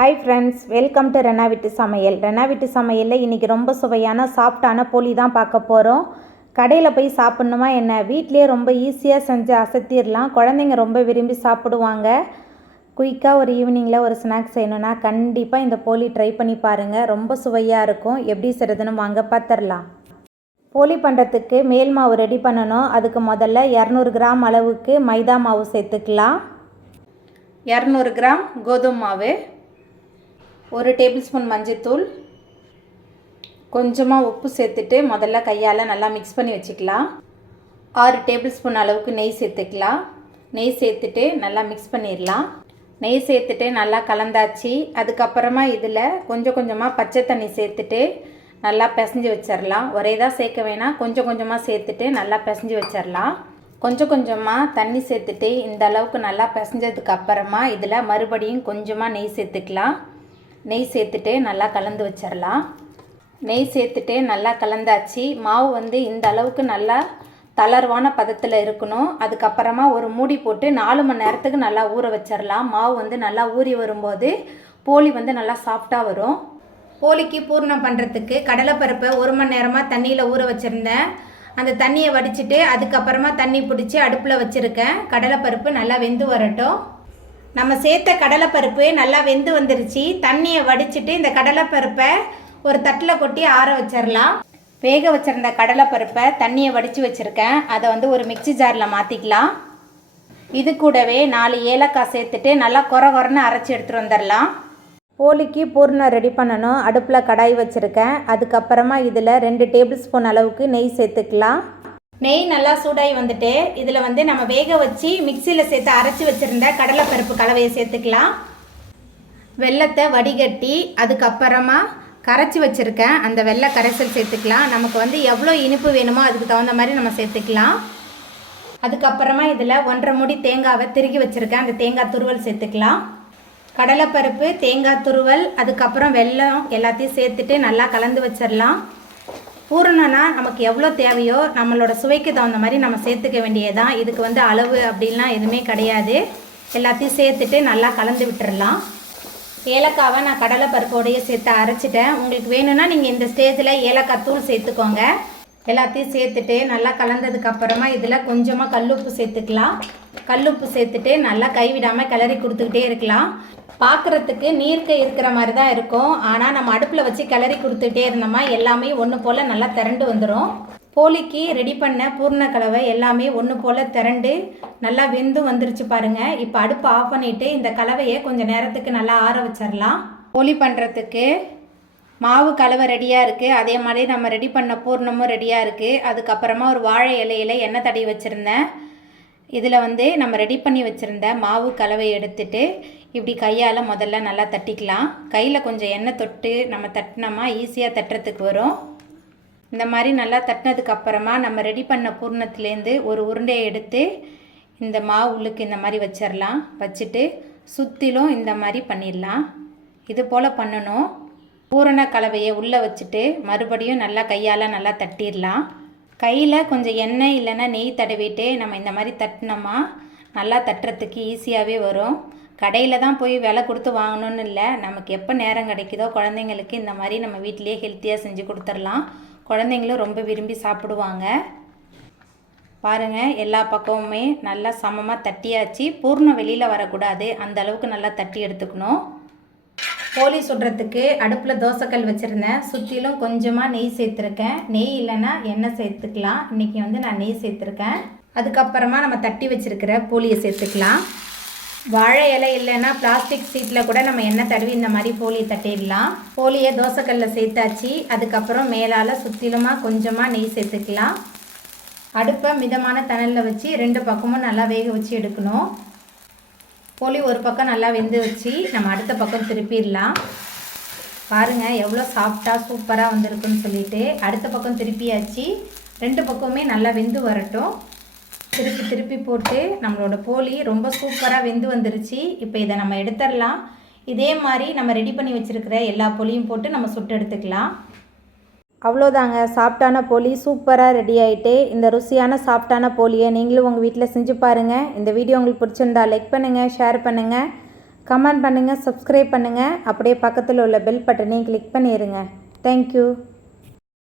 Hi friends welcome to Rena வீட்டு சமையல் ரெனா வீட்டு சமையலில் இன்றைக்கி ரொம்ப சுவையான சாஃப்டான போலி தான் பார்க்க போகிறோம் கடையில் போய் சாப்பிட்ணுமா என்ன? வீட்டிலேயே ரொம்ப ஈஸியாக செஞ்சு அசத்திடலாம். குழந்தைங்க ரொம்ப விரும்பி சாப்பிடுவாங்க. குயிக்காக ஒரு ஈவினிங்கில் ஒரு ஸ்நாக்ஸ் செய்யணுன்னா கண்டிப்பாக இந்த போலி ட்ரை பண்ணி பாருங்கள் ரொம்ப சுவையாக இருக்கும். எப்படி செய்கிறதுன்னு வாங்க பார்த்துடலாம் போலி பண்ணுறதுக்கு மேல் மாவு ரெடி பண்ணணும். அதுக்கு முதல்ல இரநூறு கிராம் அளவுக்கு மைதா மாவு சேர்த்துக்கலாம். இரநூறு கிராம் கோதுமை மாவு. ஒரு டேபிள் ஸ்பூன் மஞ்சத்தூள் கொஞ்சமாக உப்பு சேர்த்துட்டு முதல்ல கையால் நல்லா மிக்ஸ் பண்ணி வச்சுக்கலாம். ஆறு டேபிள் ஸ்பூன் அளவுக்கு நெய் சேர்த்துக்கலாம். நெய் சேர்த்துட்டு நல்லா மிக்ஸ் பண்ணிடலாம். நெய் சேர்த்துட்டு நல்லா கலந்தாச்சு. அதுக்கப்புறமா இதில் கொஞ்சம் கொஞ்சமாக பச்சை தண்ணி சேர்த்துட்டு நல்லா பிசைஞ்சு வச்சிடலாம். ஒரே தான் சேர்க்க வேணாம். கொஞ்சம் கொஞ்சமாக சேர்த்துட்டு நல்லா பிசைஞ்சு வச்சிடலாம். கொஞ்சம் கொஞ்சமாக தண்ணி சேர்த்துட்டு இந்த அளவுக்கு நல்லா பிசைஞ்சதுக்கு அப்புறமா இதில் மறுபடியும் கொஞ்சமாக நெய் சேர்த்துக்கலாம். நெய் சேர்த்துட்டு நல்லா கலந்து வச்சிடலாம் நெய் சேர்த்துட்டு நல்லா கலந்தாச்சு. மாவு வந்து இந்த அளவுக்கு நல்லா தளர்வான பதத்தில் இருக்கணும். அதுக்கப்புறமா ஒரு மூடி போட்டு நாலு மணி நேரத்துக்கு நல்லா ஊற வச்சிடலாம் மாவு வந்து நல்லா ஊறி வரும்போது போலி வந்து நல்லா சாஃப்டாக வரும். போலிக்கு பூர்ணம் பண்ணுறதுக்கு கடலைப்பருப்பை ஒரு மணி நேரமாக தண்ணியில் ஊற வச்சுருந்தேன். அந்த தண்ணியை வடிச்சிட்டு அதுக்கப்புறமா தண்ணி பிடிச்சி அடுப்பில் வச்சுருக்கேன். கடலைப்பருப்பு நல்லா வெந்து வரட்டும். நம்ம சேர்த்த கடலைப்பருப்பு நல்லா வெந்து வந்துருச்சு. தண்ணியை வடிச்சிட்டு இந்த கடலைப்பருப்பை ஒரு தட்டில் கொட்டி ஆற வச்சிடலாம் வேக வச்சிருந்த கடலைப்பருப்பை தண்ணியை வடித்து வச்சுருக்கேன். அதை வந்து ஒரு மிக்சி ஜாரில் மாற்றிக்கலாம் இது கூடவே நாலு ஏலக்காய் சேர்த்துட்டு நல்லா குறை குறைன்னு அரைச்சி எடுத்துகிட்டு வந்துடலாம் போலிக்கு பூர்ணம் ரெடி பண்ணணும். அடுப்பில் கடாய் வச்சுருக்கேன். அதுக்கப்புறமா இதில் ரெண்டு டேபிள் ஸ்பூன் அளவுக்கு நெய் சேர்த்துக்கலாம். நெய் நல்லா சூடாகி வந்துட்டு இதில் வந்து நம்ம வேக வச்சு மிக்சியில் சேர்த்து அரைச்சி வச்சுருந்த கடலைப்பருப்பு கலவையை சேர்த்துக்கலாம். வெள்ளத்தை வடிகட்டி அதுக்கப்புறமா கரைச்சி வச்சுருக்கேன் அந்த வெள்ளை கரைசல் சேர்த்துக்கலாம். நமக்கு வந்து எவ்வளோ இனிப்பு வேணுமோ அதுக்கு தகுந்த மாதிரி நம்ம சேர்த்துக்கலாம். அதுக்கப்புறமா இதில் ஒன்றரை மூடி தேங்காவை திருகி வச்சுருக்கேன் அந்த தேங்காய் துருவல் சேர்த்துக்கலாம். கடலைப்பருப்பு தேங்காய் துருவல் அதுக்கப்புறம் வெல்லம் எல்லாத்தையும் சேர்த்துட்டு நல்லா கலந்து வச்சிடலாம் பூரணம்னா நமக்கு எவ்வளோ தேவையோ நம்மளோட சுவைக்கு தகுந்த மாதிரி நம்ம சேர்த்துக்க வேண்டியதுதான். இதுக்கு வந்து அளவு அப்படின்லாம் எதுவுமே கிடையாது. எல்லாத்தையும் சேர்த்துட்டு நல்லா கலந்து விட்டுடலாம் ஏலக்காவை நான் கடலை பருப்போடையே சேர்த்து அரைச்சிட்டேன். உங்களுக்கு வேணும்னா நீங்கள் இந்த ஸ்டேஜில் ஏலக்காய் தூள் சேர்த்துக்கோங்க. எல்லாத்தையும் சேர்த்துட்டு நல்லா கலந்ததுக்கப்புறமா இதில் கொஞ்சமாக கல்லுப்பு சேர்த்துக்கலாம். கல்லுப்பு சேர்த்துட்டு நல்லா கைவிடாமல் கிளறி கொடுத்துக்கிட்டே இருக்கலாம். பார்க்குறதுக்கு நீர்க்க இருக்கிற மாதிரி தான் இருக்கும். ஆனால் நம்ம அடுப்பில் வச்சு கிளறி கொடுத்துட்டே இருந்தோமா எல்லாமே ஒன்று போல் நல்லா திரண்டு வந்துடும் போலிக்கு ரெடி பண்ண பூர்ண கலவை எல்லாமே ஒன்று போல் திரண்டு நல்லா வெந்து வந்துருச்சு பாருங்கள் இப்போ அடுப்பு ஆஃப் பண்ணிவிட்டு இந்த கலவையை கொஞ்சம் நேரத்துக்கு நல்லா ஆற வச்சிடலாம் போலி பண்ணுறதுக்கு மாவு கலவை ரெடியாக இருக்குது அதே மாதிரி நம்ம ரெடி பண்ண பூர்ணமும் ரெடியாக இருக்குது அதுக்கப்புறமா ஒரு வாழை இலையில எண்ணெய் தடவி வச்சுருந்தேன். இதில் வந்து நம்ம ரெடி பண்ணி வச்சுருந்த மாவு கலவை எடுத்துட்டு இப்படி கையால் முதல்ல நல்லா தட்டிக்கலாம். கையில் கொஞ்சம் எண்ணெய் தொட்டு நம்ம தட்டினோமா ஈஸியாக தட்டுறதுக்கு வரும். இந்த மாதிரி நல்லா தட்டினதுக்கு அப்புறமா நம்ம ரெடி பண்ண பூர்ணத்துலேருந்து ஒரு உருண்டையை எடுத்து இந்த மாவு உள்ளுக்கு இந்த மாதிரி வச்சிடலாம் வச்சுட்டு சுற்றிலும் இந்த மாதிரி பண்ணிடலாம் இது போல் பண்ணணும். பூரண கலவையை உள்ளே வச்சுட்டு மறுபடியும் நல்லா கையால் நல்லா தட்டிடலாம் கையில் கொஞ்சம் எண்ணெய் இல்லைன்னா நெய் தடவிட்டு நம்ம இந்த மாதிரி தட்டினோமா நல்லா தட்டுறதுக்கு ஈஸியாகவே வரும். கடையில் தான் போய் விலை கொடுத்து வாங்கணும்னு இல்லை. நமக்கு எப்போ நேரம் கிடைக்குதோ குழந்தைங்களுக்கு இந்த மாதிரி நம்ம வீட்டிலேயே ஹெல்த்தியாக செஞ்சு கொடுத்துடலாம். குழந்தைங்களும் ரொம்ப விரும்பி சாப்பிடுவாங்க. பாருங்கள் எல்லா பக்கமுமே நல்லா சமமாக தட்டியாச்சு. பூர்ணம் வெளியில் வரக்கூடாது. அந்த அளவுக்கு நல்லா தட்டி எடுத்துக்கணும். கோழி சுடுறதுக்கு அடுப்பில் தோசைக்கல் வச்சுருந்தேன். சுற்றிலும் கொஞ்சமாக நெய் சேர்த்துருக்கேன். நெய் இல்லைன்னா எண்ணெய் சேர்த்துக்கலாம். இன்றைக்கி வந்து நான் நெய் சேர்த்துருக்கேன். அதுக்கப்புறமா நம்ம தட்டி வச்சுருக்கிற போலியை சேர்த்துக்கலாம். வாழை இலை இல்லைன்னா பிளாஸ்டிக் சீட்டில் கூட நம்ம எண்ணெய் தடவி இந்த மாதிரி போலியை தட்டிடலாம். போலியை தோசைக்கல்லில் சேர்த்தாச்சு. அதுக்கப்புறம் மேலால் சுற்றிலுமாக கொஞ்சமாக நெய் சேர்த்துக்கலாம். அடுப்பை மிதமான தணலில் வச்சு ரெண்டு பக்கமும் நல்லா வேக வச்சு எடுக்கணும். போலி ஒரு பக்கம் நல்லா வெந்து வச்சு நம்ம அடுத்த பக்கம் திருப்பிடலாம். பாருங்கள் எவ்வளோ சாஃப்டாக சூப்பராக வந்திருக்குன்னு சொல்லிட்டு அடுத்த பக்கம் திருப்பியாச்சு. ரெண்டு பக்கமுமே நல்லா வெந்து வரட்டும். திருப்பி திருப்பி போட்டு நம்மளோட போலி ரொம்ப சூப்பராக வெந்து வந்துருச்சு. இப்போ இதை நம்ம எடுத்துடலாம். இதே மாதிரி நம்ம ரெடி பண்ணி வச்சுருக்கிற எல்லா போலியும் போட்டு நம்ம சுட்டு எடுத்துக்கலாம். அவ்வளோதாங்க. சாஃப்டான போலி சூப்பராக ரெடி ஆகிட்டு இந்த ருசியான சாஃப்டான போலியை நீங்களும் உங்கள் வீட்டில் செஞ்சு பாருங்கள் இந்த வீடியோ உங்களுக்கு பிடிச்சிருந்தா லைக் பண்ணுங்கள் ஷேர் பண்ணுங்கள் கமெண்ட் பண்ணுங்கள் சப்ஸ்கிரைப் பண்ணுங்கள் அப்படியே பக்கத்தில் உள்ள பெல் பட்டனையும் கிளிக் பண்ணிடுங்க தேங்க்யூ